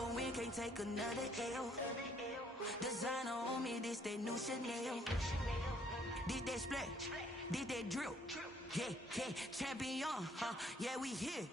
a win, can't take another L. Designer on me, this that new Chanel. This that splash, this that drill. Yeah, yeah, champion, huh? Yeah, we here.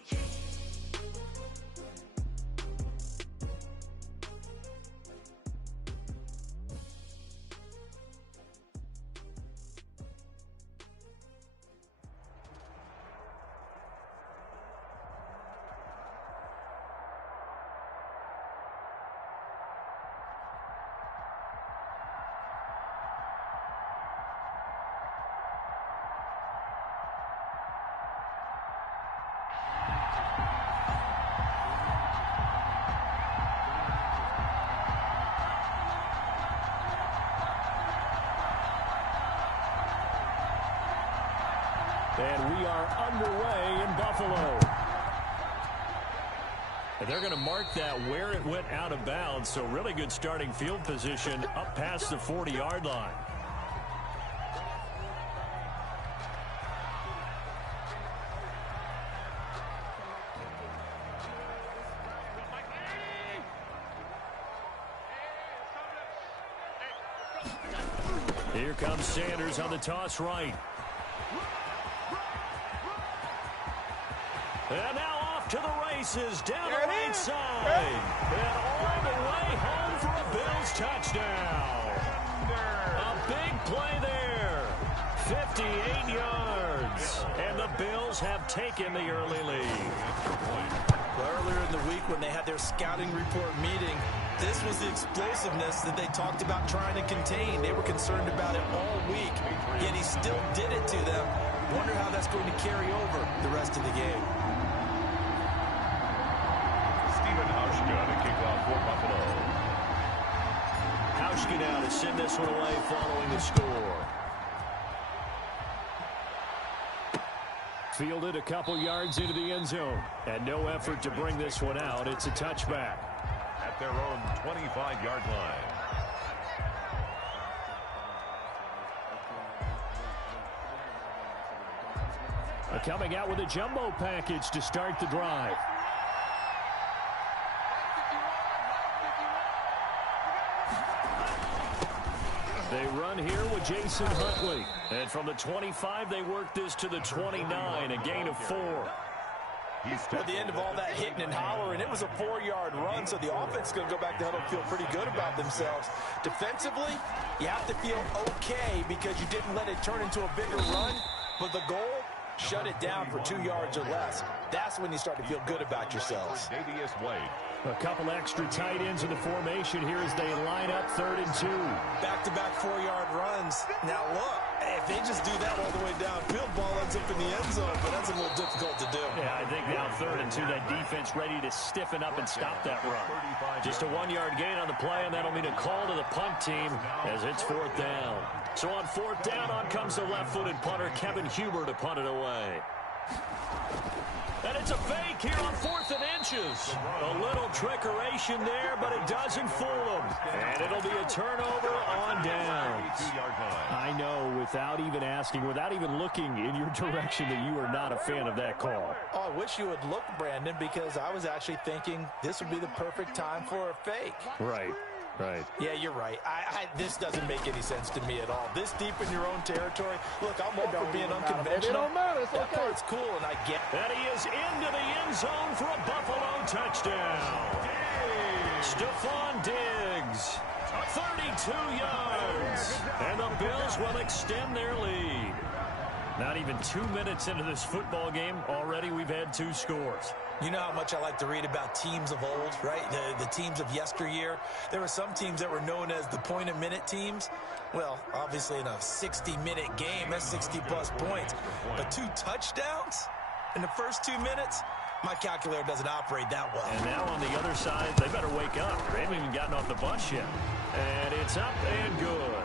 And we are underway in Buffalo. And they're going to mark that where it went out of bounds. So really good starting field position up past the 40-yard line. Here comes Sanders on the toss right. And now off to the races, down the right side. And all the way home for a Bills touchdown. A big play there. 58 yards. And the Bills have taken the early lead. Well, earlier in the week when they had their scouting report meeting, this was the explosiveness that they talked about trying to contain. They were concerned about it all week, yet he still did it to them. Wonder how that's going to carry over the rest of the game. To kick off for Buffalo. Hauschka now to send this one away following the score. Fielded a couple yards into the end zone. And no effort to bring this one out. It's a touchback. At their own 25-yard line. Coming out with a jumbo package to start the drive. They run here with Jason Huntley. And from the 25, they work this to the 29, a gain of 4. At the end of all that hitting and hollering, it was a 4-yard run, so the offense is going to go back to huddle and feel pretty good about themselves. Defensively, you have to feel okay because you didn't let it turn into a bigger run, but the goal, shut it down for 2 yards or less. That's when you start to feel good about yourselves. A couple extra tight ends in the formation here as they line up 3rd and 2. Back-to-back 4-yard runs. Now look, if they just do that all the way downfield, ball ends up in the end zone, but that's a little difficult to do. Yeah, I think now 3rd and 2, that defense ready to stiffen up and stop that run. Just a 1-yard gain on the play, and that'll mean a call to the punt team as it's 4th down. So on 4th down, on comes the left-footed punter, Kevin Huber, to punt it away. And it's a fake here on 4th and inches. A little trickeration there, but it doesn't fool them. And it'll be a turnover on downs. I know, without even asking, without even looking in your direction, that you are not a fan of that call. Oh, I wish you would look, Brandon, because I was actually thinking this would be the perfect time for a fake. Right. Right. Yeah, you're right. This doesn't make any sense to me at all. This deep in your own territory. Look, I'm all for being unconventional. It don't matter. It's that part's cool, and I get it. And he is into the end zone for a Buffalo touchdown. Stephon Diggs, 32 yards. And the Bills will extend their lead. Not even 2 minutes into this football game, already we've had 2 scores. You know how much I like to read about teams of old, right? The teams of yesteryear. There were some teams that were known as the point-a-minute teams. Well, obviously in a 60-minute game, that's 60-plus points. But 2 touchdowns in the first 2 minutes? My calculator doesn't operate that well. And now on the other side, they better wake up. They haven't even gotten off the bus yet. And it's up and good.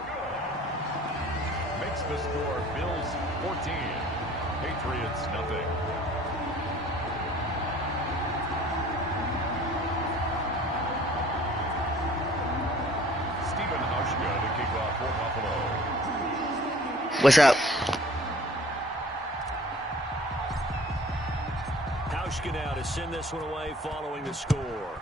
Makes the score Bills 14, Patriots nothing. To kick off for Buffalo. What's up? Hauschka now to send this one away following the score.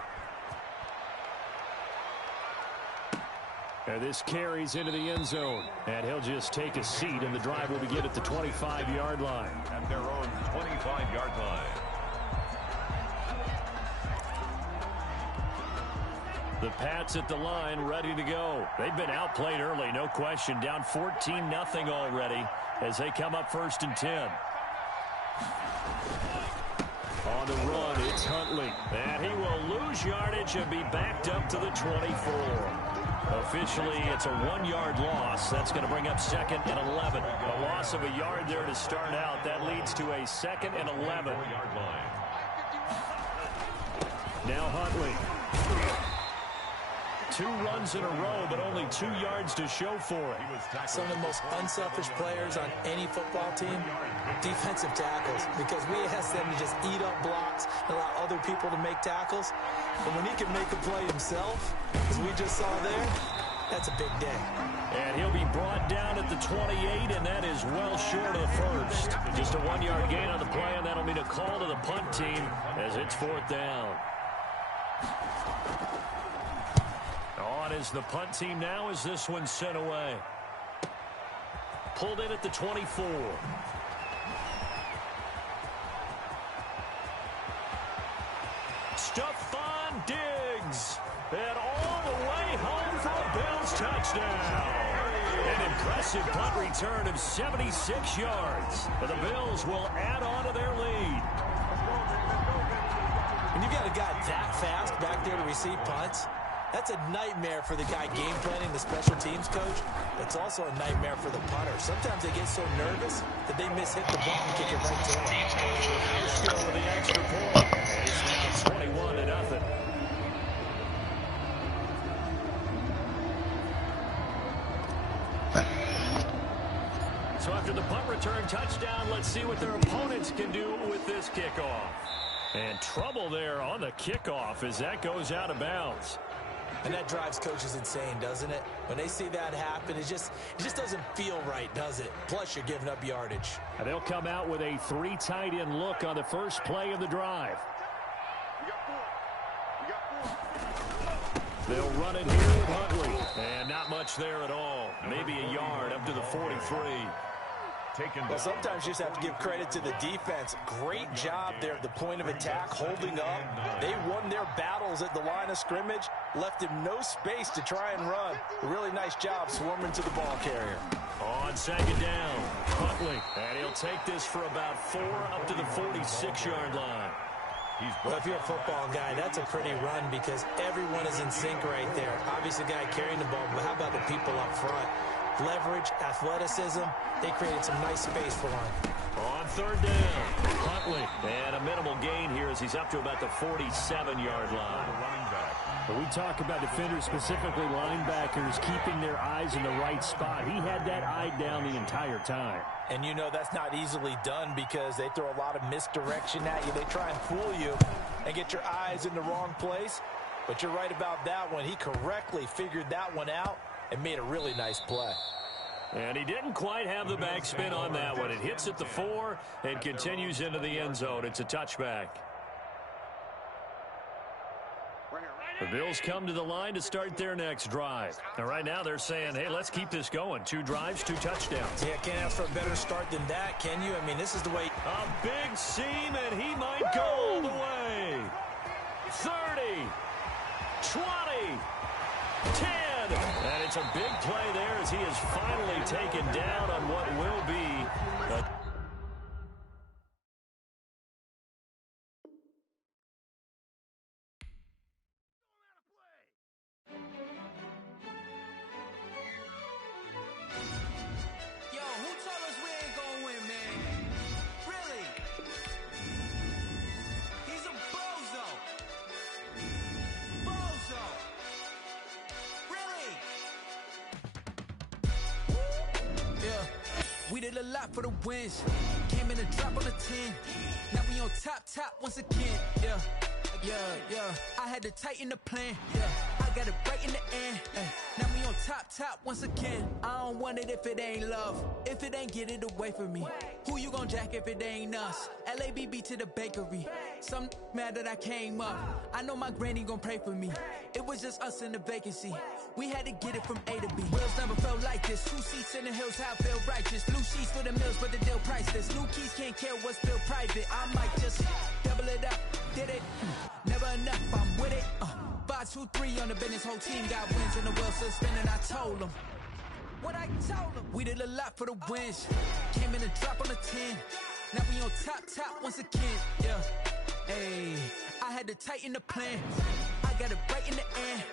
And this carries into the end zone. And he'll just take a seat, and the drive will begin at the 25-yard line. At their own 25-yard line. The Pats at the line, ready to go. They've been outplayed early, no question. Down 14-0 already as they come up 1st and 10. On the run, it's Huntley. And he will lose yardage and be backed up to the 24. Officially, it's a 1-yard loss. That's going to bring up 2nd and 11. A loss of a yard there to start out. That leads to a 2nd and 11. Now Huntley. 2 runs in a row, but only 2 yards to show for it. Some of the most unselfish players on any football team, defensive tackles, because we ask them to just eat up blocks, allow other people to make tackles. But when he can make a play himself, as we just saw there, that's a big day. And he'll be brought down at the 28, and that is well short of the first. Just a 1-yard gain on the play, and that'll mean a call to the punt team as it's 4th down. On is the punt team now as this one's sent away. Pulled in at the 24. Stephon Diggs. And all the way home for a Bills touchdown. An impressive punt return of 76 yards. And the Bills will add on to their lead. When you've got a guy that fast back there to receive punts, that's a nightmare for the guy game planning, the special teams coach. It's also a nightmare for the punter. Sometimes they get so nervous that they hit the ball and kick it right to him. Still with the extra point. It's now 21-0. So after the punt return touchdown, let's see what their opponents can do with this kickoff. And trouble there on the kickoff as that goes out of bounds. And that drives coaches insane, doesn't it? When they see that happen, it just doesn't feel right, does it? Plus, you're giving up yardage. And they'll come out with a 3 tight end look on the first play of the drive. They'll run it here with Huntley. And not much there at all. Maybe a yard up to the 43. Well, sometimes you just have to give credit to the defense. Great job there at the point of attack, holding up. They won their battles at the line of scrimmage, left him no space to try and run. A really nice job swarming to the ball carrier. On 2nd down, Huntley. And he'll take this for about 4 up to the 46-yard line. Well, if you're a football guy, that's a pretty run because everyone is in sync right there. Obviously, the guy carrying the ball, but how about the people up front? Leverage, athleticism, they created some nice space for him. On 3rd down, Huntley. And a minimal gain here as he's up to about the 47-yard line. But we talk about defenders, specifically linebackers, keeping their eyes in the right spot. He had that eye down the entire time. And you know that's not easily done because they throw a lot of misdirection at you. They try and fool you and get your eyes in the wrong place. But you're right about that one. He correctly figured that one out and made a really nice play. And he didn't quite have the backspin on that one. It hits at the 4 and continues into the end zone. It's a touchback. The Bills come to the line to start their next drive. And right now they're saying, hey, let's keep this going. 2 drives, 2 touchdowns. Yeah, can't ask for a better start than that, can you? I mean, this is the way. A big seam, and he might go all the way. 30, 20, 10. And it's a big play there as he is finally taken down on what will be a a lot for the wins. Came in a drop on the 10. Now we on top once again. Yeah. I had to tighten the plan. Yeah. I got it right in the end. Now we on top once again. I don't want it if it ain't love. If it ain't, get it away from me. Who you gon' jack if it ain't us? LABB to the bakery. Some mad that I came up. I know my granny gon' pray for me. It was just us in the vacancy. We had to get it from A to B. Wheels never felt like this. 2 seats in the hills, how I feel righteous. Blue sheets for the mills, but the deal priceless. New keys can't care what's still private. I might just double it up, did it. Never enough, I'm with it. 5, 2, 3 on the business. Whole team got wins and the wheels still spinning. I told them what I told them. We did a lot for the wins. Came in a drop on the 10. Now we on top once again. Yeah. Hey, I had to tighten the plan. I got it right in the end.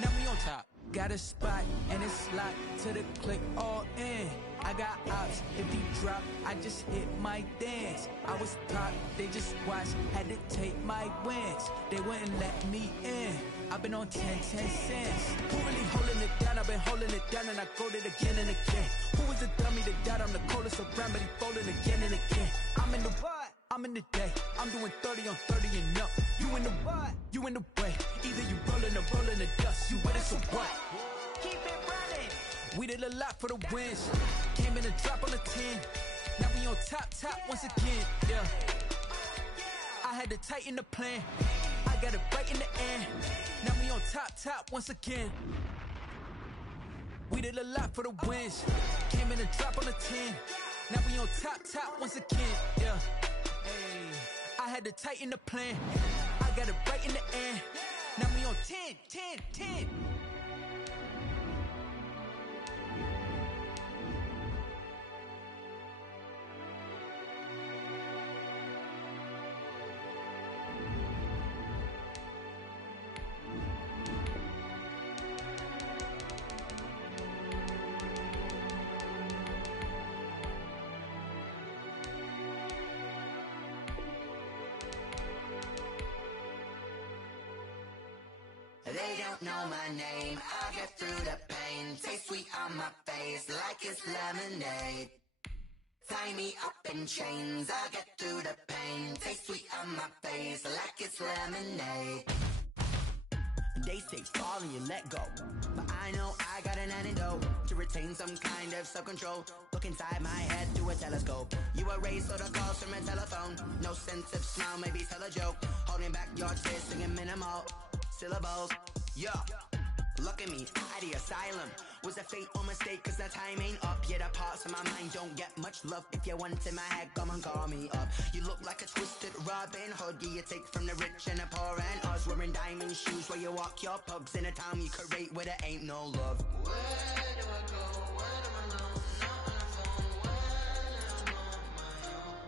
Now we on top. Got a spot and it's locked to the click all in. I got ops, if you drop, I just hit my dance. I was top, they just watched, had to take my wins. They wouldn't let me in. I've been on 10 cents. Who really holding it down? I've been holding it down and I gold it again and again. Who was the dummy that died on the coldest around, but he folding again and again. I'm in the what? I'm in the day. I'm doing 30 on 30 and up. You in the what? You in the way. Either you rolling or rolling the dust. You with it, so what? Keep it running. We did a lot for the wins. Came in a drop on the 10. Now we on top once again. Yeah. I had to tighten the plan. I got it right in the end. Now we on top once again. We did a lot for the wins. Came in a drop on the 10. Now we on top once again. Yeah. Hey, I had to tighten the plan. I got it right in the end. Now we on 10. They don't know my name, I get through the pain. Taste sweet on my face like it's lemonade. Tie me up in chains, I get through the pain. Taste sweet on my face like it's lemonade. They say fall and you let go, but I know I got an antidote to retain some kind of self-control. Look inside my head through a telescope. You erase all the calls from a telephone. No sense of smile, maybe tell a joke. Holding back your tears, singing minimal syllables. Yeah, look at me, at the asylum. Was a fate or mistake, cause the time ain't up. Yeah, the parts of my mind don't get much love. If you want in my head, come and call me up. You look like a twisted Robin Hood. Yeah, you take from the rich and the poor and us. Wearing diamond shoes where you walk your pugs. In a town you create where there ain't no love. Where do I go? When am I alone? Not on the phone. When I'm on my own.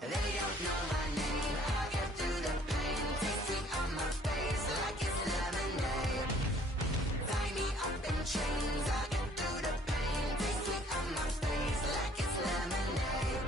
They don't know my name. I get through the pain. Taste sweet on my face like it's lemonade. Tie me up in chains. I get through the pain. Taste sweet on my face like it's lemonade.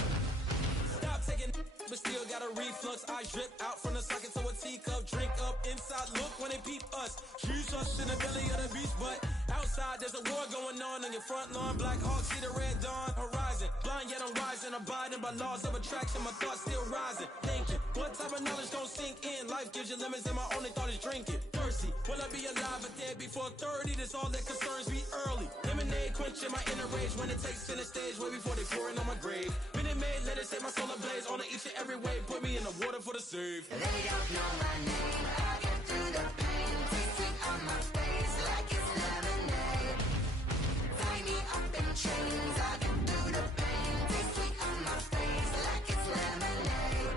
Stop taking, but still got a reflux. I drip out from the socket to a teacup. Drink up inside. Look when they peep us. Choose us in the belly of the beast, but outside there's a war going on your front lawn. Black Hawk see the red dawn horizon. Blind yet I'm rising, abiding by laws of attraction. My thoughts still rising. Thinking, what type of knowledge gon' sink in? Life gives you limits and my only thought is drinking. Thirsty, will I be alive or dead before 30? That's all that concerns me early. Lemonade quenching my inner rage when it takes center stage way before they pouring on my grave. Minute Maid, let it set my soul ablaze on each and every way. Put me in the water for the save. They don't know my name. I get through the pain. Taste sweet on my face like it's lemonade. Tie me up in chains. I get through the pain. Taste sweet on my face like it's lemonade.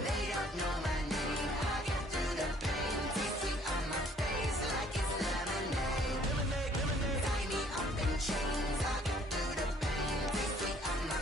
They don't know my name. I get through the pain. Taste sweet on my face like it's lemonade. Tie me up in chains. I get through the pain. Taste sweet on my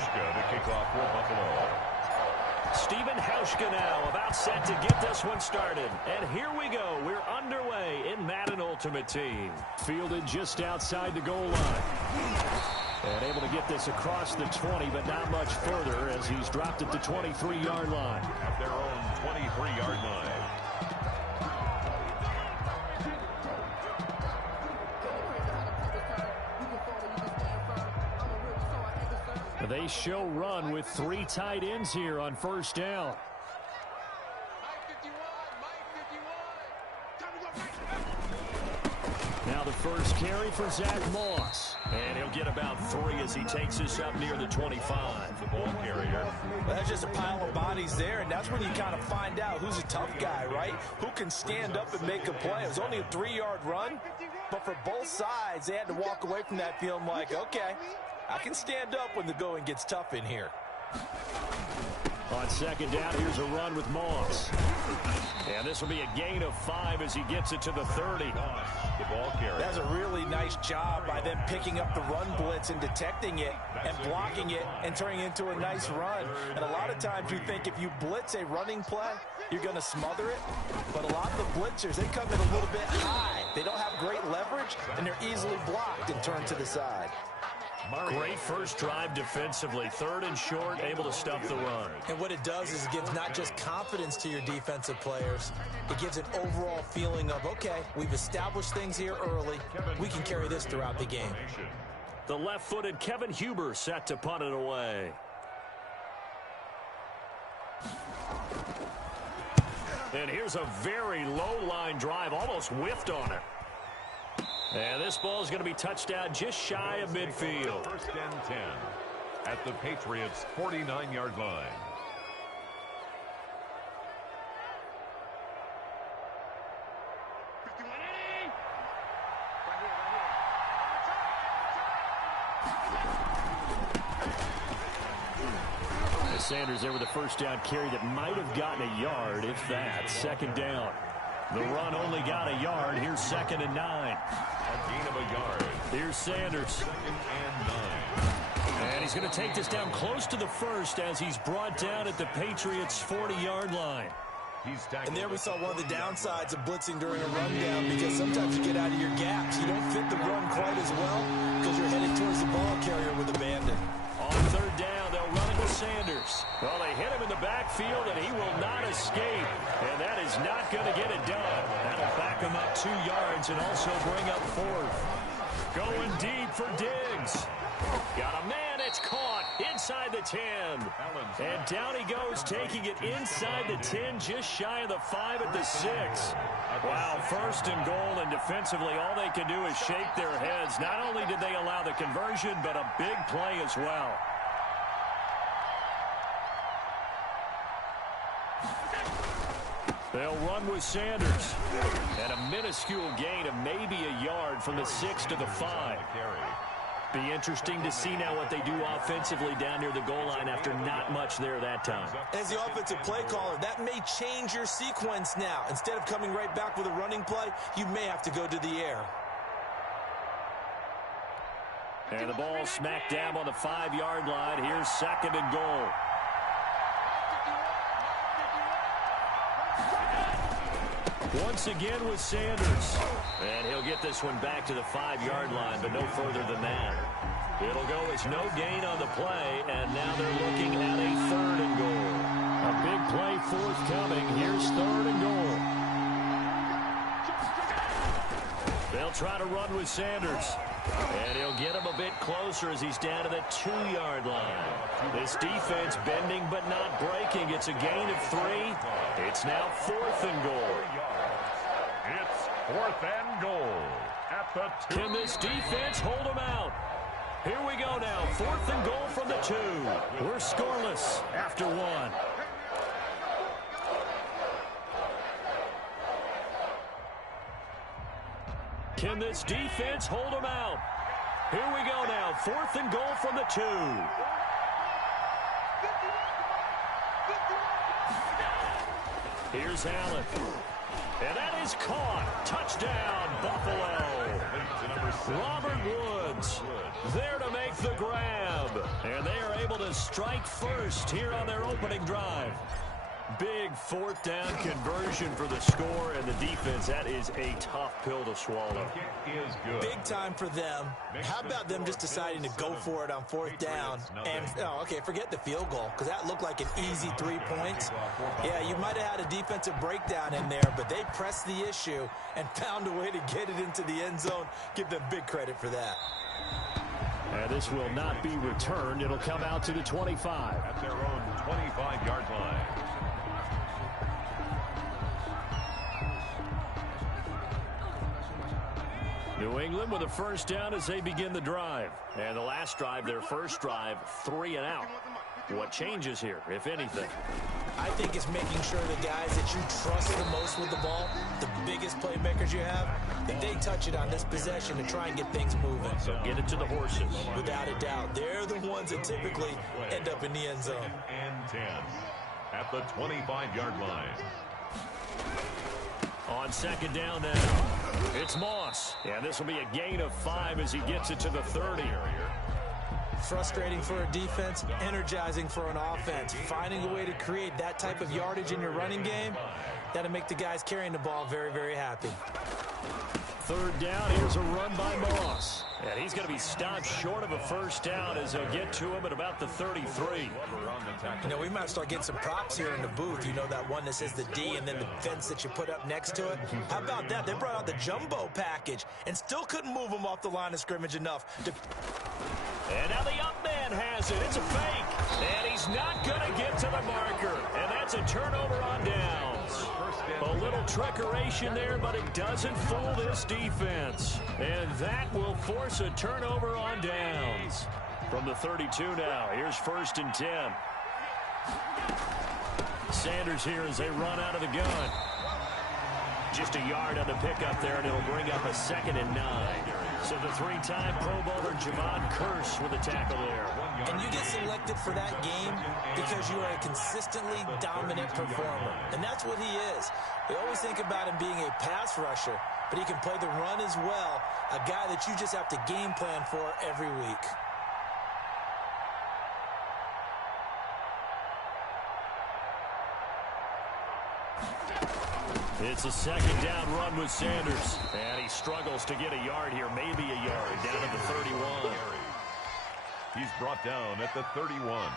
Hauschka to kick off for Buffalo. Stephen Hauschka now about set to get this one started. And here we go. We're underway in Madden Ultimate Team. Fielded just outside the goal line. And able to get this across the 20, but not much further as he's dropped at the 23-yard line. At their own 23-yard line. They show run with 3 tight ends here on first down. Now the first carry for Zach Moss. And he'll get about 3 as he takes this up near the 25. The ball carrier. Well, that's just a pile of bodies there, and that's when you kind of find out who's a tough guy, right? Who can stand up and make a play. It was only a 3-yard run, but for both sides, they had to walk away from that feeling like, okay, I can stand up when the going gets tough in here. On second down, here's a run with Moss. And this will be a gain of 5 as he gets it to the 30. The ball carrier. That's a really nice job by them picking up the run blitz and detecting it and blocking it and turning it into a nice run. And a lot of times you think if you blitz a running play, you're going to smother it. But a lot of the blitzers, they come in a little bit high. They don't have great leverage, and they're easily blocked and turned to the side. Great first drive defensively. 3rd and short, able to stuff the run. And what it does is it gives not just confidence to your defensive players, it gives an overall feeling of, okay, we've established things here early. We can carry this throughout the game. The left-footed Kevin Huber set to punt it away. And here's a very low-line drive, almost whiffed on it. And this ball is going to be touched down just shy of midfield. 1st and 10 at the Patriots' 49-yard line. Sanders there with a first down carry that might have gotten a yard, if that. 2nd down. The run only got a yard. Here's 2nd and 9. A gain of a yard. Here's Sanders. 2nd and 9. And he's going to take this down close to the 1st as he's brought down at the Patriots' 40-yard line. And there we saw one of the downsides of blitzing during a rundown, because sometimes you get out of your gaps. You don't fit the run quite as well because you're headed towards the ball carrier with abandon. On 3rd down, they'll run it with Sanders. Well, they hit him in the backfield, and he will not escape. And that is not going to get it done. That'll back him up 2 yards and also bring up 4th. Going deep for Diggs. Got a man, it's caught inside the 10. And down he goes, taking it inside the 10, just shy of the 5 at the 6. Wow, 1st and goal, and defensively all they can do is shake their heads. Not only did they allow the conversion, but a big play as well. They'll run with Sanders. And a minuscule gain of maybe a yard from the 6 to the 5. Be interesting to see now what they do offensively down near the goal line after not much there that time. As the offensive play caller, that may change your sequence now. Instead of coming right back with a running play, you may have to go to the air. And the ball smack dab on the 5-yard line. Here's 2nd and goal. Once again with Sanders. And he'll get this one back to the 5-yard line, but no further than that. It'll go as no gain on the play, and now they're looking at a 3rd and goal. A big play forthcoming. Here's 3rd and goal. They'll try to run with Sanders. And he'll get him a bit closer as he's down to the 2-yard line. This defense bending but not breaking. It's a gain of 3. It's now 4th and goal. It's 4th and goal at the 2. Can this defense hold them out? Here we go now. 4th and goal from the 2. We're scoreless after 1. Can this defense hold them out? Here we go now. 4th and goal from the 2. Here's Allen. And that is caught. Touchdown, Buffalo. Robert Woods there to make the grab. And they are able to strike first here on their opening drive. Big fourth down conversion for the score and the defense. That is a tough pill to swallow. Big time for them. How about them just deciding to go for it on fourth down? And, forget the field goal, because that looked like an easy 3 points. Yeah, you might have had a defensive breakdown in there, but they pressed the issue and found a way to get it into the end zone. Give them big credit for that. And this will not be returned. It'll come out to the 25. At their own 25-yard line. New England with a first down as they begin the drive. And the last drive, their first drive, 3 and out. What changes here, if anything? I think it's making sure the guys that you trust the most with the ball, the biggest playmakers you have, that they touch it on this possession to try and get things moving. So get it to the horses. Without a doubt. They're the ones that typically end up in the end zone. And 10 at the 25-yard line. On second down now, it's Moss. And this will be a gain of 5 as he gets it to the 30. Frustrating for a defense, energizing for an offense. Finding a way to create that type of yardage in your running game, that'll make the guys carrying the ball very, very happy. Third down, here's a run by Moss. And he's going to be stopped short of a first down as they'll get to him at about the 33. We might start getting some props here in the booth. You know, that one that says the D and then the fence that you put up next to it. How about that? They brought out the jumbo package and still couldn't move him off the line of scrimmage enough to... And now the up man has it. It's a fake. And he's not going to get to the marker. And that's a turnover on downs. A little trickeration there, but it doesn't fool this defense. And that will force a turnover on downs. From the 32 now, here's 1st and 10. Sanders here as they run out of the gun. Just a yard on the pickup there, and it'll bring up a 2nd and 9. So the 3-time Pro Bowler Javon Curse with a tackle there. And you get selected for that game because you are a consistently dominant performer. And that's what he is. We always think about him being a pass rusher, but he can play the run as well. A guy that you just have to game plan for every week. It's a 2nd down run with Sanders. And he struggles to get a yard here, maybe a yard, down at the 31. He's brought down at the 31.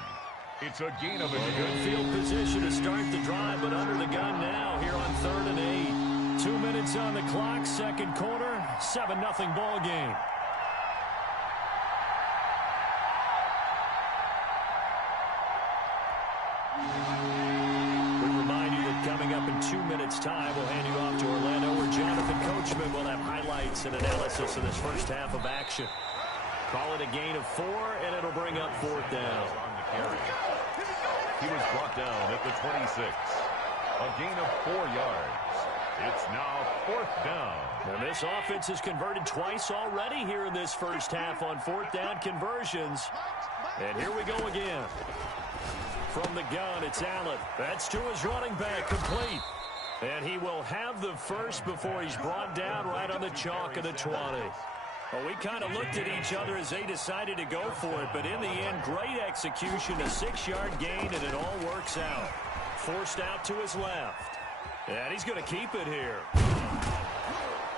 It's a gain of a good field position to start the drive, but under the gun now here on 3rd and 8. 2 minutes on the clock, second quarter, 7-0 ball game. Coming up in 2 minutes' time, we'll hand you off to Orlando, where Jonathan Coachman will have highlights and analysis of this first half of action. Call it a gain of 4, and it'll bring up 4th down. He was brought down at the 26. A gain of 4 yards. It's now 4th down. And this offense has converted twice already here in this first half on 4th down conversions. And here we go again. From the gun, it's Allen. That's to his running back, complete. And he will have the first before he's brought down right on the chalk of the 20. Well, we kind of looked at each other as they decided to go for it, but in the end, great execution, a 6-yard gain, and it all works out. Forced out to his left. And he's going to keep it here.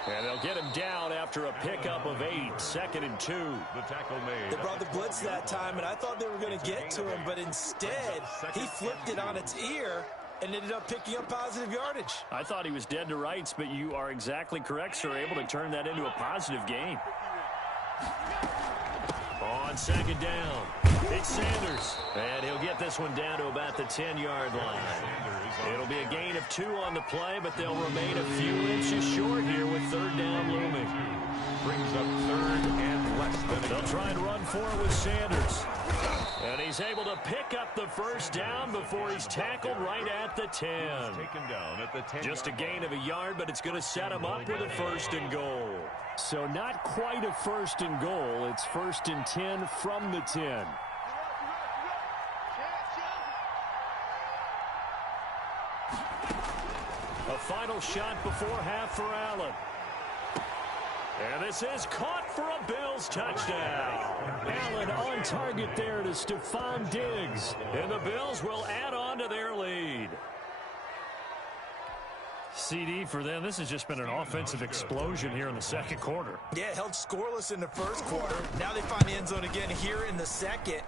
And they'll get him down after a pickup of 8, 2nd and 2. The tackle made. They brought the blitz that time, and I thought they were going to get to him, but instead, he flipped it on its ear and ended up picking up positive yardage. I thought he was dead to rights, but you are exactly correct, sir, able to turn that into a positive gain. On 2nd down, it's Sanders. And he'll get this one down to about the 10-yard line. It'll be a gain of 2 on the play, but they'll remain a few inches short here with 3rd down looming. Brings up 3rd and less than They'll try and run for it with Sanders. And he's able to pick up the first down before he's tackled right at the 10. Taken down at the 10. Just a gain of a yard, but it's going to set him up with a 1st and goal. So not quite a 1st and goal. It's 1st and 10 from the 10. A final shot before half for Allen. And this is caught for a Bills touchdown. Allen on target there to Stephon Diggs. And the Bills will add on to their lead. CD for them, this has just been an offensive explosion here in the second quarter. Yeah, held scoreless in the first quarter. Now they find the end zone again here in the second.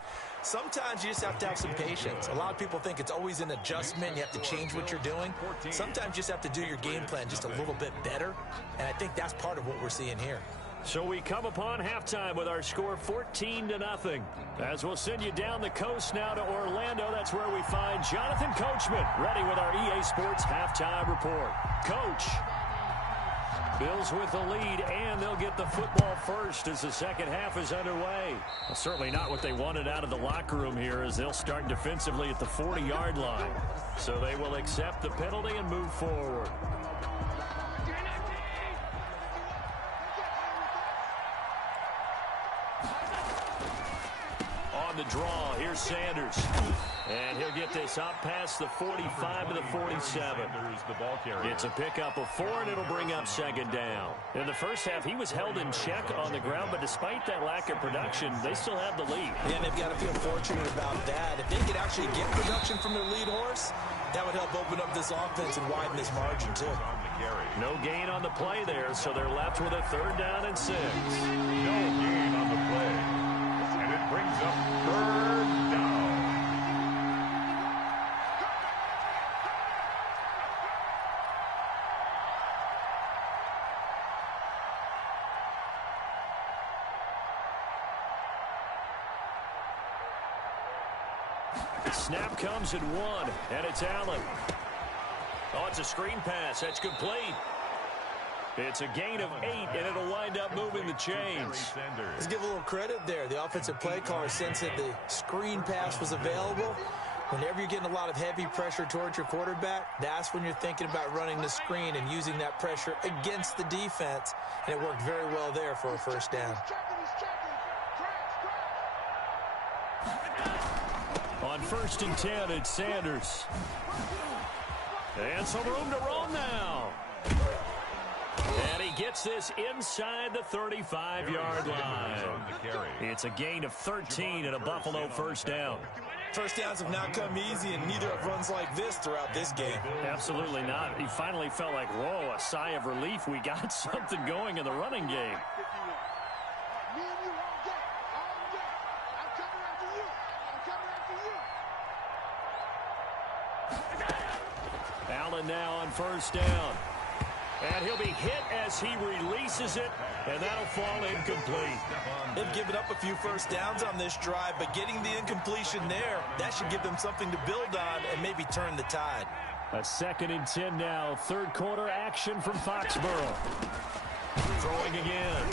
Sometimes you just have to have some patience. A lot of people think it's always an adjustment. You have to change what you're doing. Sometimes you just have to do your game plan just a little bit better. And I think that's part of what we're seeing here. So we come upon halftime with our score 14-0. As we'll send you down the coast now to Orlando, that's where we find Jonathan Coachman ready with our EA Sports halftime report. Coach. Bills with the lead, and they'll get the football first as the second half is underway. Well, certainly not what they wanted out of the locker room here, as they'll start defensively at the 40-yard line. So they will accept the penalty and move forward. On the draw, here's Sanders. And he'll get this up past the 45 to the 47. It's a pickup of 4, and it'll bring up second down. In the first half, he was held in check on the ground, but despite that lack of production, they still have the lead. And they've got to feel fortunate about that. If they could actually get production from their lead horse, that would help open up this offense and widen this margin, too. No gain on the play there, so they're left with a 3rd down and 6. No gain on the play. And it brings up 3rd down. Snap comes at 1, and it's Allen. Oh, it's a screen pass. That's complete. It's a gain of 8, and it'll wind up moving the chains. Let's give a little credit there. The offensive play caller sensed that the screen pass was available. Whenever you're getting a lot of heavy pressure towards your quarterback, that's when you're thinking about running the screen and using that pressure against the defense. And it worked very well there for a 1st down. On 1st and 10, it's Sanders. And some room to roam now. And he gets this inside the 35-yard line. It's a gain of 13 and a Buffalo 1st down. 1st downs have not come easy, and neither have runs like this throughout this game. Absolutely not. He finally felt like, whoa, a sigh of relief. We got something going in the running game. Allen now on 1st down. And he'll be hit as he releases it, and that'll fall incomplete. They've given up a few 1st downs on this drive, but getting the incompletion there, that should give them something to build on and maybe turn the tide. A 2nd and 10 now. 3rd quarter action from Foxborough. Throwing again.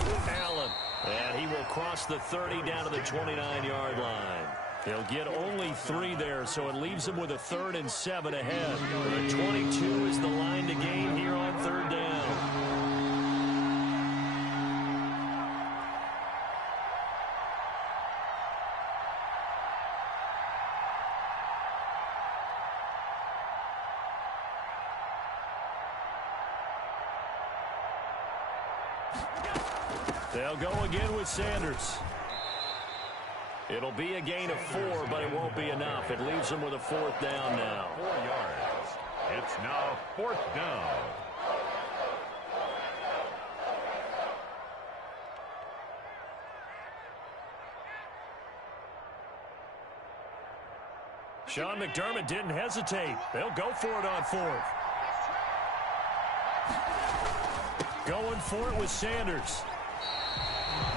Allen. And he will cross the 30 down to the 29-yard line. He'll get only 3 there, so it leaves him with a 3rd and 7 ahead. The 22 is the line to gain here on 3rd down. They'll go again with Sanders. It'll be a gain of 4, but it won't be enough. It leaves them with a 4th down now. 4 yards. It's now 4th down. Sean McDermott didn't hesitate. They'll go for it on 4th. Going for it with Sanders.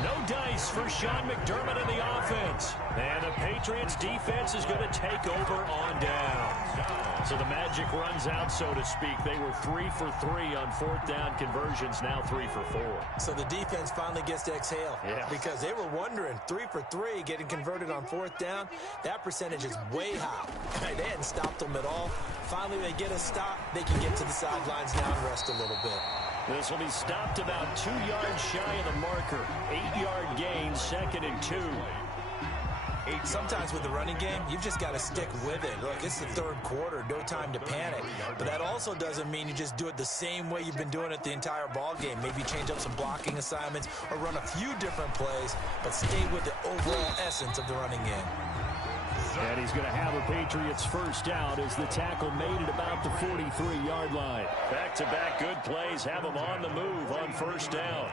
No dice for Sean McDermott in the offense. And the Patriots defense is going to take over on down. So the magic runs out, so to speak. They were 3 for 3 on 4th down conversions, now 3 for 4. So the defense finally gets to exhale. Yeah. Because they were wondering, 3 for 3 getting converted on 4th down. That percentage is way high. They hadn't stopped them at all. Finally, they get a stop. They can get to the sidelines now and rest a little bit. This will be stopped about 2 yards shy of the marker. 8-yard gain, 2nd and 2. Sometimes with the running game, you've just got to stick with it. Look, it's the third quarter, no time to panic. But that also doesn't mean you just do it the same way you've been doing it the entire ball game. Maybe change up some blocking assignments or run a few different plays, but stay with the overall essence of the running game. And he's going to have a Patriots first down as the tackle made it about the 43-yard line. Back-to-back good plays have him on the move on first down.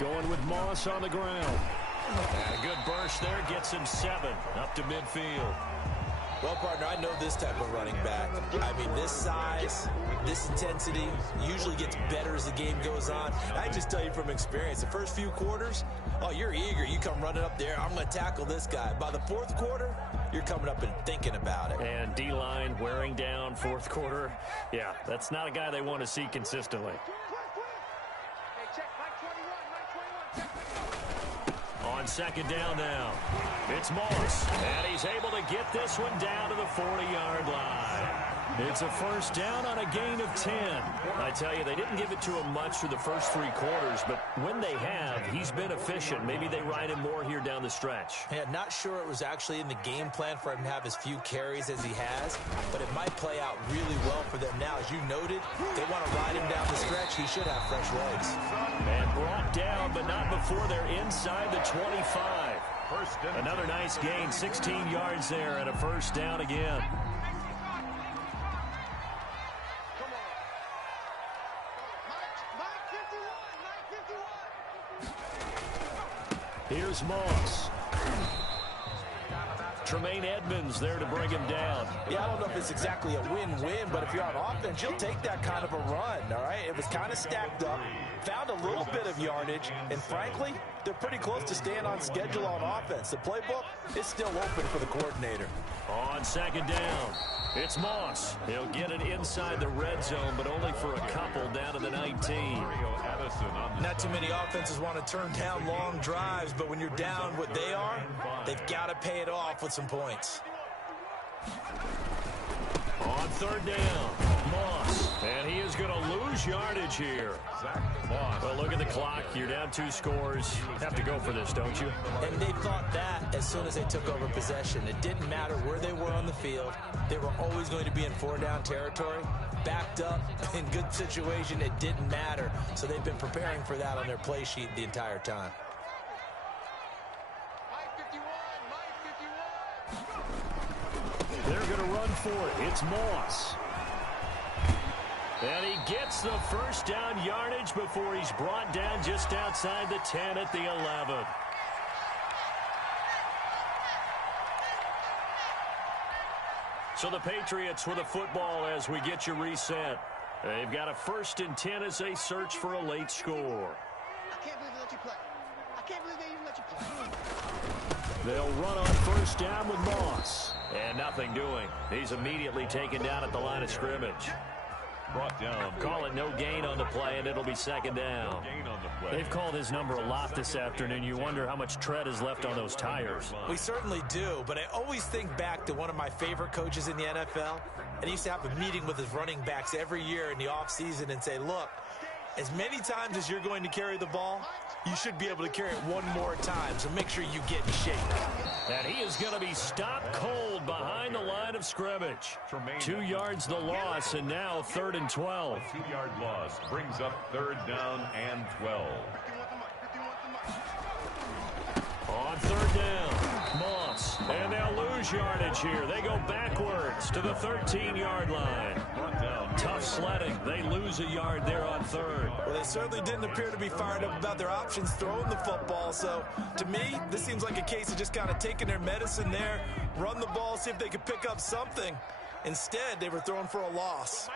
Going with Moss on the ground. And a good burst there gets him 7 up to midfield. Well, partner, I know this type of running back. I mean, this size, this intensity usually gets better as the game goes on. I just tell you from experience, the first few quarters, oh, you're eager. You come running up there, I'm going to tackle this guy. By the fourth quarter, you're coming up and thinking about it. And D-line wearing down fourth quarter. Yeah, that's not a guy they want to see consistently. On second down now, it's Moss, and he's able to get this one down to the 40-yard line. It's a first down on a gain of 10. I tell you, they didn't give it to him much through the first 3 quarters, but when they have, he's been efficient. Maybe they ride him more here down the stretch. Yeah, not sure it was actually in the game plan for him to have as few carries as he has, but it might play out really well for them now. As you noted, they want to ride him down the stretch. He should have fresh legs. And brought down, but not before they're inside the 25. Another nice gain, 16 yards there, and a first down again. Here's Moss. Tremaine Edmonds there to bring him down. Yeah, I don't know if it's exactly a win-win, but if you're on offense, you'll take that kind of a run, all right? It was kind of stacked up, found a little bit of yardage, and frankly, they're pretty close to staying on schedule on offense. The playbook is still open for the coordinator. On second down, it's Moss. He'll get it inside the red zone, but only for a couple down to the 19. Not too many offenses want to turn down long drives, but when you're down what they are, they've got to pay it off with some points. On third down, Moss. And he is going to lose yardage here. Well, look at the clock. You're down 2 scores. Have to go for this, don't you? And they thought that as soon as they took over possession. It didn't matter where they were on the field. They were always going to be in 4-down territory. Backed up, in good situation, it didn't matter. So they've been preparing for that on their play sheet the entire time. They're going to run for it. It's Moss. And he gets the first down yardage before he's brought down just outside the 10 at the 11. So the Patriots with a football as we get you reset. They've got a 1st and 10 as they search for a late score. I can't believe they let you play. I can't believe they even let you play. They'll run on first down with Moss. And nothing doing. He's immediately taken down at the line of scrimmage. Brought down. Call it no gain on the play, and it'll be second down. They've called his number a lot this afternoon. You wonder how much tread is left on those tires. We certainly do, but I always think back to one of my favorite coaches in the NFL, and he used to have a meeting with his running backs every year in the offseason and say, look, as many times as you're going to carry the ball, you should be able to carry it one more time, so make sure you get in shape. And he is going to be stopped cold behind the line of scrimmage. 2 yards the loss, and now 3rd and 12. A 2-yard loss brings up 3rd down and 12. On 3rd down, Moss. And they'll lose yardage here. They go backwards to the 13-yard line. Tough sledding. They lose a yard there on 3rd. Well, they certainly didn't appear to be fired up about their options throwing the football. So, to me, this seems like a case of just kind of taking their medicine there, run the ball, see if they could pick up something. Instead, they were throwing for a loss.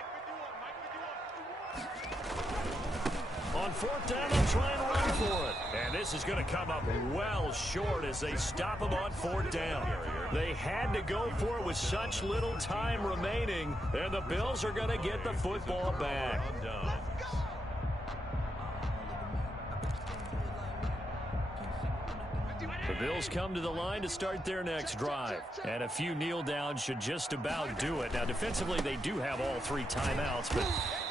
On 4th down, they'll try and run for it. And this is going to come up well short as they stop him on 4th down. They had to go for it with such little time remaining, and the Bills are going to get the football back. The Bills come to the line to start their next drive. And a few kneel downs should just about do it. Now, defensively, they do have all 3 timeouts, but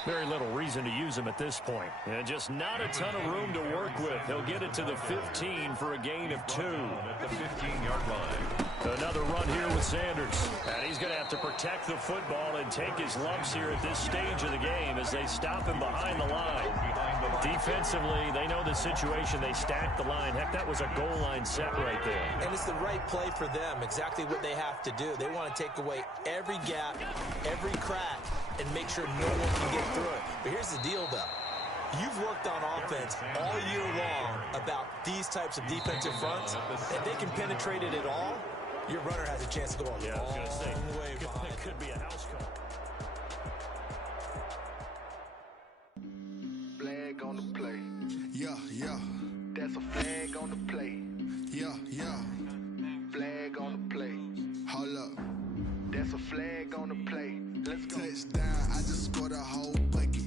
Very little reason to use him at this point. And just not a ton of room to work with. He'll get it to the 15 for a gain of 2. At the 15-yard line. Another run here with Sanders. And he's going to have to protect the football and take his lumps here at this stage of the game as they stop him behind the line. Defensively, they know the situation. They stack the line. Heck, that was a goal line set right there. And it's the right play for them, exactly what they have to do. They want to take away every gap, every crack, and make sure no one can get through it. But here's the deal, though. You've worked on offense all year long about these types of defensive fronts. If they can penetrate it at all, your runner has a chance to go a long way behind. It could be a house call. Flag on the play. Yeah, yeah. That's a flag on the play. Yeah, yeah. Flag on the play. Hold up. That's a flag on the play. Let's go. Touchdown, I just scored a whole bucket.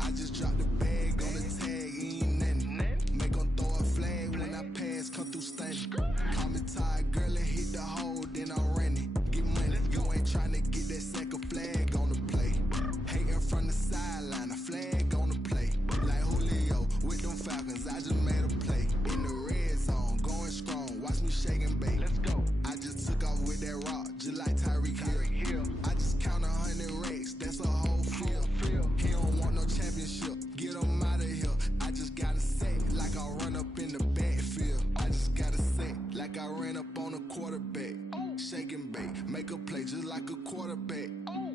I just dropped the bag on the tag, ain't nothing. Make 'em throw a flag when I pass, come through stunning. Call me tired, girl, and hit the hole, then I'm running. Get money, you ain't tryna get that second flag on the play. Hating from the sideline, a flag on the play. Like Julio with them Falcons, I just made a play. In the red zone, going strong, watch me shake and bake. Let's go. I just took off with that rock, just like Tyreek Hill. I just count 100 racks, that's a whole field. He don't want no championship, get him out of here. I just gotta say, like I run up in the backfield. I just gotta say, like I ran up on a quarterback. Shake and bake, make a play just like a quarterback.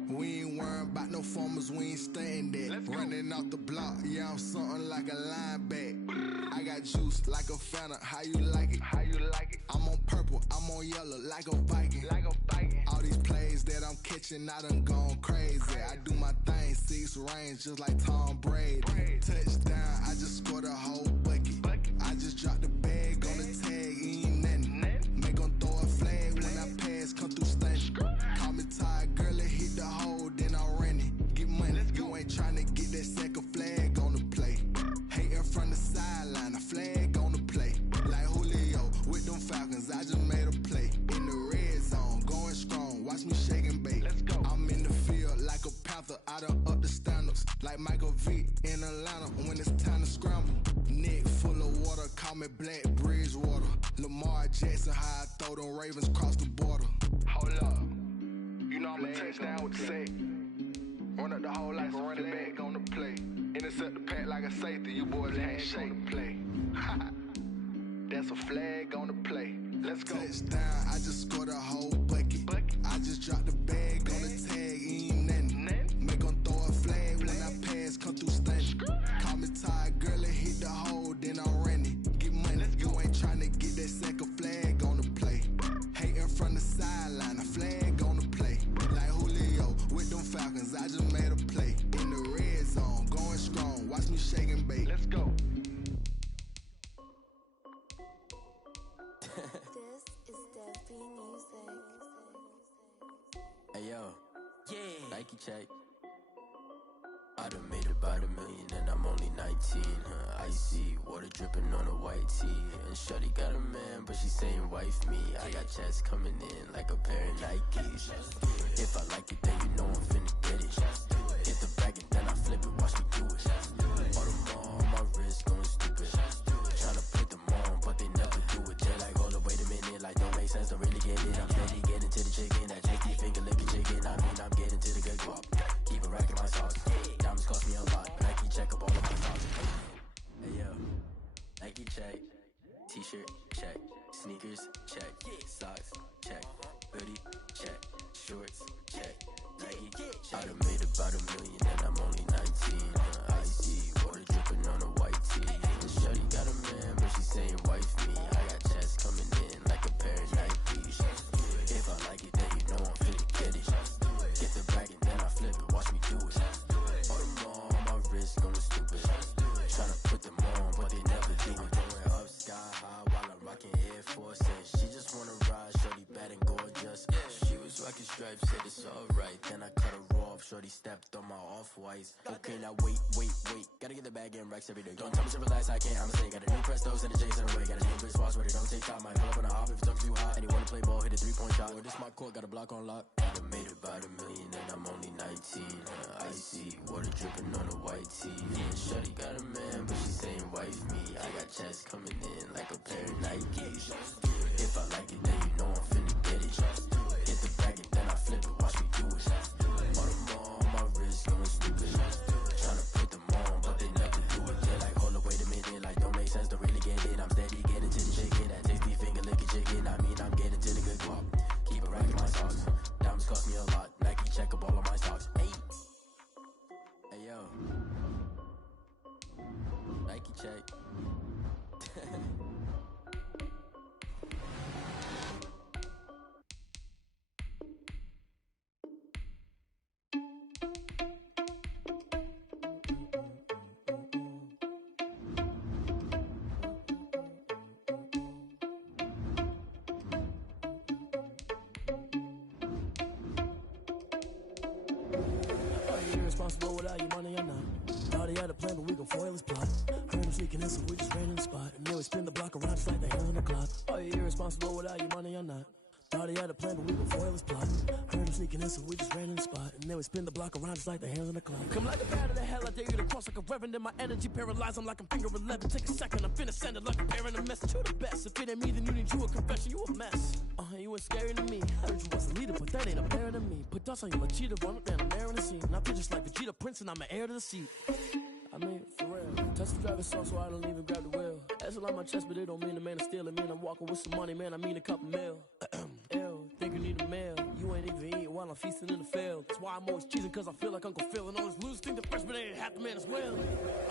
We ain't worrying about no formers, we ain't staying there. Running off the block, yeah, I'm something like a linebacker. I got juice like a Fanta, how you like it? How you like it? I'm on purple, I'm on yellow like a Viking. Like a Viking. All these plays that I'm catching, I done gone crazy. I do my thing, 6 range just like Tom Brady. Touchdown, I just scored a whole bucket. I just dropped the bag on the tag, ain't nothing. Make 'em throw a flag when I pass, come through stunning. Call me tired, girl, and hit the hole, then I'm running. Get money, you ain't tryna get that second flag on the play. Hating from the sideline, a flag on the play. Like Julio with them Falcons, I just made a play. In the red zone, going strong, watch me shake and bake. Let's go. I'm in the field like a Panther, I done up the standards. Like Michael Vick in Atlanta when it's time to scramble. Neck full of water, call me Black Bridgewater. Lamar Jackson, how I throw them Ravens cross the border. Hold up. You know I'm a touchdown with the sack. Run up the hole like a running back on the play. Intercept the pack like a safety. You boys ain't shake the play. That's a flag on the play. Let's go. Touchdown, I just scored a whole bucket. I just dropped the bag on the tag, ain't nothing. Make 'em throw a flag when I pass, come through stunning. Call me tired, girl, and hit the hole, then I'm running. Get money, you ain't tryna get that second flag on the play. Hating from the sideline, a flag on the play. Like Julio with them Falcons, I just made a play. In the red zone, going strong, watch me shake and bake. Let's go. This is Debbie Music. Hey yo, yeah. Nike check. I done made about $1 million and I'm only 19. Icy water dripping on a white tee. And shorty got a man, but she saying wife me. I got checks coming in like a pair of Nikes. If I like it, then you know I'm finna get it. Hit the bag and then I flip it, watch me do it. Audemars on my wrist going stupid. Tryna put them on, but they never do it. They're like, hold up, wait a minute, like don't make sense, don't really get it. I'm steady getting to the chicken, that tasty finger licking chicken. I mean, I'm getting to the good guap. Keep a rack in my sauce. Diamonds cost me a lot, but Nike check up all of my sauce. Hey yo, Nike check. T-shirt check. Sneakers check. Socks check. Hoodie check. Shorts check. Nike I done made about $1 million and I'm only 19. Icy water dripping on a white tee. The shorty got a man, but she saying wife me. I got checks coming in like a pair of Nikes. If I like it, then you know I'm finna get it. Get the bag and then I flip it, watch me do it. Audemars on my wrist going stupid. Tryna put them on, but they never do it. Going up sky high while I'm rocking Air Forces. She just wanna ride, shorty bad and gorgeous. She was rocking stripes, said it's alright. Then I cut her off, shorty stepped on my off-whites. Okay, now wait. Gotta get the bag and racks every day. Don't tell me to relax, I can't, I'ma say. Got a new Prestos and a J's in the way. Got a new bitch watch, but it don't take time. Might pull up on the hop if it talks too hot. And you wanna play ball, hit a 3-point shot. Well, this my court, got a block on lock. I done made about $1 million and I'm only 19. Icy, water dripping on a white tee. Yeah, shorty got a man, but she saying wife me. I got checks coming in like a pair of Nikes. If I like it, then you know I'm finna get it. Hit the bag and then I flip it, watch me do it. On my wrist, going stupid. Tryna put them on, but they never do it. They're like, hold up, wait a minute, like don't make sense to really get it. I'm steady getting to the chicken, that tasty finger licking chicken. I mean, I'm getting to the good guap. Keep it racking my socks. Diamonds cost me a lot. Nike check up all of my stocks. Hey yo, Nike check. Irresponsible without your money or not. Thought he had a plan, but we gon' foil his plot. Heard him sneaking in, so we just ran in the spot. And then we spin the block around just like the hands on the clock. Are you irresponsible without your money or not? Thought he had a plan, but we gon' foil his plot. Heard him sneaking in, so we just ran in the spot. And then we spin the block around just like the hands on the clock. Come like a bat of the hell, I dare you to cross like a reverend. And my energy paralyzed, I'm like I'm finger 11. Take a second, I'm finna send it like a parent a message. You the best, if it ain't me, then you need you a confession. You a mess. You ain't scary to me. Heard you was a leader, but that ain't apparent to me. Put dust on you like cheetah, run up down, I'm airing the scene. Now feel just like Vegeta Prince, and I'm an heir to the seat. I mean, for real. Touch the driver's soft, so I don't even grab the wheel. That's a lot on my chest, but it don't mean the man is stealing. Man, I'm walking with some money, man, I mean a couple mil. Ew, think you need a meal. You ain't even eating while I'm feasting in the field. That's why I'm always cheesing, cause I feel like Uncle Phil. And all this losers think the freshman ain't half the man as well.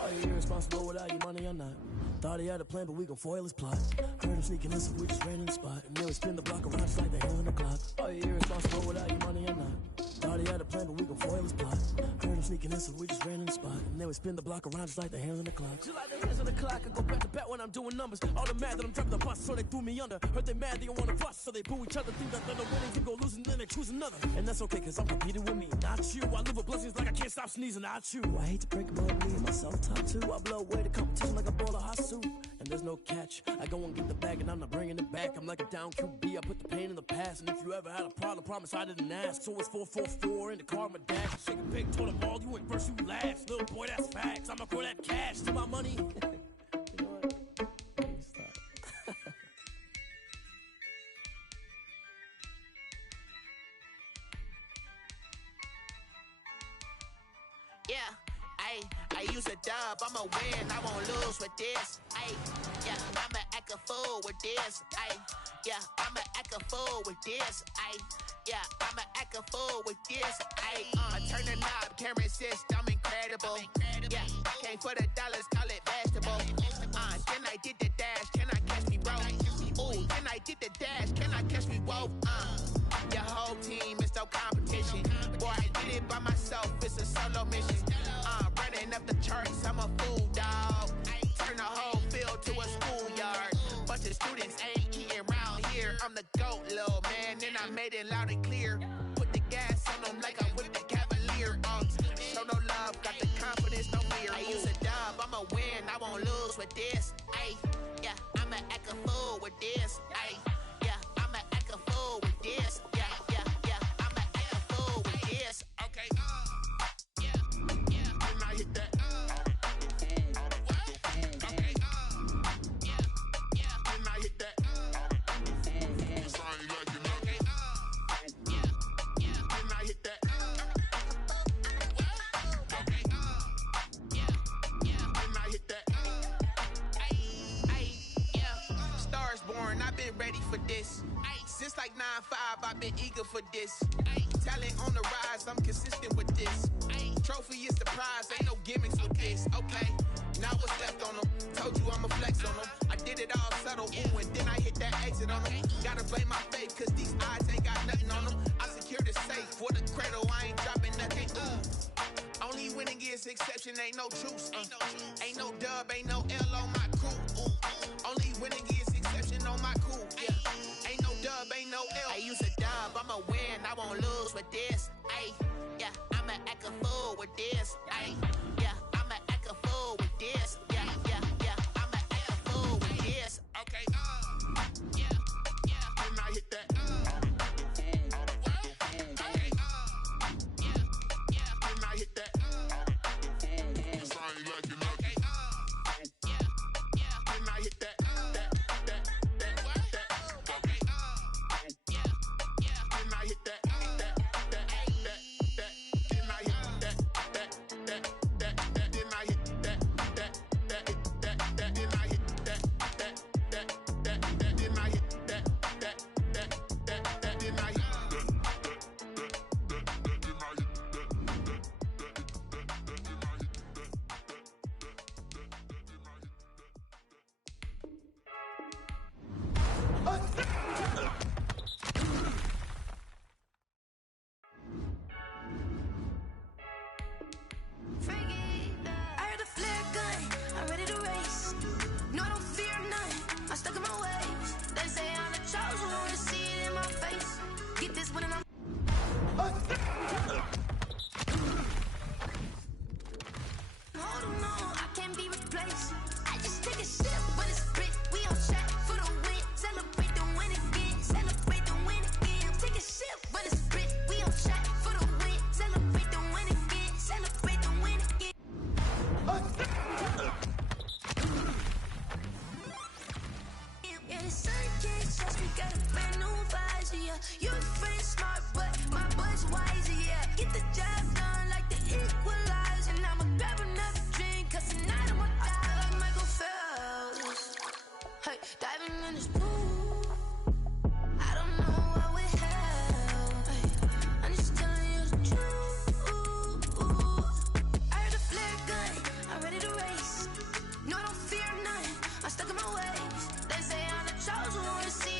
Are you irresponsible without your money or not? Thought he had a plan, but we gon' foil his plot. Heard him sneaking in, so we just ran in the spot. And then we spin the block around just like the hands on the clock. Are you irresponsible without your money or not? Thought he had a plan, but we gon' foil his plot. Heard him sneaking in, so we just ran in the spot. And then we spin the block around just like the hands on the clock. Just like the hands on the clock, I go back to back when I'm doing numbers. All the mad that I'm driving the bus, so they threw me under. Heard they mad, they don't wanna bust, so they boo each other. Think that they're the winning team, go losing, then they choose another. And that's okay, cause I'm competing with me, not you. I live with blessings like I can't stop sneezing, not you. I hate to break about me, myself top two. I blow away the competition like a bowl of hot soup. And there's no catch. I go and get the bag and I'm not bringing it back. I'm like a down QB, I put the pain in the past. And if you ever had a problem, promise I didn't ask. So it's 444 in the car, my dash. Shake a pig, told them all, you ain't first, you last. Little boy, that's facts. I'ma throw that cash to my money. You know what? Stop. Yeah. I use a dub, I'ma win, I won't lose with this. Yeah, I'ma act a fool with this. Yeah, I'ma act a fool with this. Yeah, I'ma act a fool with this. I turn the knob, camera assist, I'm incredible. Yeah, came for the dollars, call it vegetable. Then I did the dash, can I catch me, bro? Ooh, then I did the dash, can I catch me, whoa? Your whole team is no competition. Boy, I did it by myself, it's a solo mission. Running up the charts, I'm a fool, dog. Turn the whole field to a schoolyard. Bunch of students ain't eating round here. I'm the GOAT, little man, and I made it loud and clear. Put the gas on them like I whipped the Cavalier. Show no love, got the confidence, no fear. I use a dub, I'ma win, I won't lose with this. Yeah, I'ma act a fool with this. Yeah, I'ma act a fool with this. Yeah, I'ma act a fool with this. Okay. Hit that. Okay. Then I hit that. Then I hit that. Okay. Then I hit that. Yeah. Stars born, I've been ready for this. Since like 9-5, I've been eager for this. Talent on the rise, I'm consistent with this. Trophy is the prize, ain't no gimmicks with this. Okay, now what's left on them? Told you I'ma flex on them. I did it all subtle, ooh, and then I hit that exit on them. Gotta blame my faith, cause these odds ain't got nothing on them. I secured the safe for the cradle, I ain't dropping nothing. Only winning is exception, ain't no truce. Ain't no dub, ain't no L on my crew. Only winning is exception on my crew. Yeah, ain't no dub, ain't no L. I use a dub, I'ma win, I won't lose with this. Yeah, I'ma act You pretty smart, but my butt's wiser, yeah. Get the job done like the equalizer. And I'ma grab another drink, cause tonight I'ma die. I feel like Michael Phelps. Hey, diving in this pool. I don't know what we have. Hey, I'm just telling you the truth. I heard a flare gun, I'm ready to race. No, I don't fear none, I'm stuck in my ways. They say I'm the chosen one, see